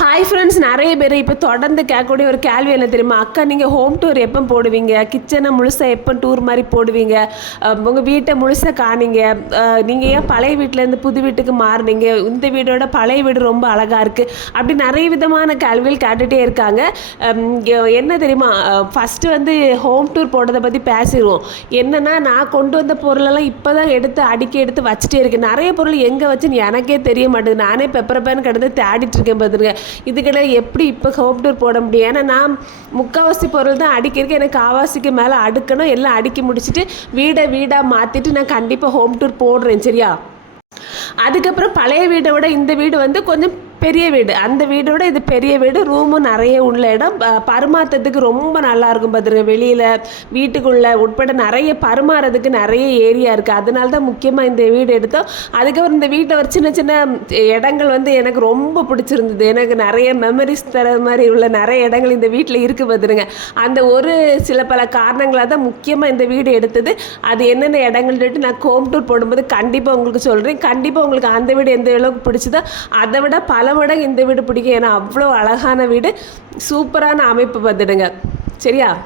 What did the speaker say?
Hi friends நிறைய பேர் இப்போ தொடர்ந்து கேட்கக்கூடிய ஒரு கேள்வி என்ன தெரியுமா? அக்கா நீங்கள் ஹோம் டூர் எப்போ போடுவீங்க? கிச்சனை முழுசாக எப்போ டூர் மாதிரி போடுவீங்க? உங்கள் வீட்டை முழுசாக காணிங்க. நீங்கள் ஏன் பழைய வீட்டிலேருந்து புது வீட்டுக்கு மாறுனீங்க? இந்த வீடோட பழைய வீடு ரொம்ப அழகாக இருக்குது அப்படி நிறைய விதமான கேள்விகள் கேட்டுகிட்டே இருக்காங்க. என்ன தெரியுமா? ஃபஸ்ட்டு வந்து ஹோம் டூர் போடுறதை பற்றி பேசிடுவோம். என்னென்னா நான் கொண்டு வந்த பொருளெல்லாம் இப்போ தான் எடுத்து அடிக்க எடுத்து வச்சுட்டே இருக்கேன். நிறைய பொருள் எங்கே வச்சுன்னு எனக்கே தெரிய மாட்டேங்குது. நானே பெப்பர் கிடந்து தேடிட்டு இருக்கேன் பார்த்துருங்க இதுக்கிட்ட எப்படி இப்போ ஹோம் டூர் போட முடியும்? ஏன்னா நான் முக்கால்வாசி பொருள் தான் அடிக்கிறதுக்கு எனக்கு காவாசிக்கு மேலே அடுக்கணும் எல்லாம் அடுக்கி முடிச்சுட்டு வீடை வீடாக மாற்றிட்டு நான் கண்டிப்பாக ஹோம் டூர் போடுறேன் சரியா? அதுக்கப்புறம் பழைய வீடை விட இந்த வீடு வந்து கொஞ்சம் பெரிய வீடு. அந்த வீடோட இது பெரிய வீடு. ரூமும் நிறைய உள்ள இடம். ப- பரிமாற்றத்துக்கு ரொம்ப நல்லா இருக்கும் பார்த்துருங்க வெளியில் வீட்டுக்குள்ளே உட்பட நிறைய பரிமாறதுக்கு நிறைய ஏரியா இருக்குது அதனால தான் முக்கியமாக இந்த வீடு எடுத்தோம். அதுக்கப்புறம் இந்த வீட்டை ஒரு சின்ன சின்ன இடங்கள் வந்து எனக்கு ரொம்ப பிடிச்சிருந்தது. எனக்கு நிறைய மெமரிஸ் தர மாதிரி உள்ள நிறைய இடங்கள் இந்த வீட்டில் இருக்குது பார்த்துருங்க அந்த ஒரு சில பல காரணங்களாக தான் முக்கியமாக இந்த வீடு எடுத்தது. அது என்னென்ன இடங்கள்ட்டு நான் கோம் டூர் போடும்போது கண்டிப்பாக உங்களுக்கு சொல்கிறேன் கண்டிப்பாக உங்களுக்கு அந்த வீடு எந்த அளவுக்கு பிடிச்சதோ அதை விட பல மடங்கு இந்த வீடு பிடிக்கும். ஏன்னா அவ்வளோ அழகான வீடு. சூப்பரான அமைப்பு பார்த்துடுங்க. சரியா?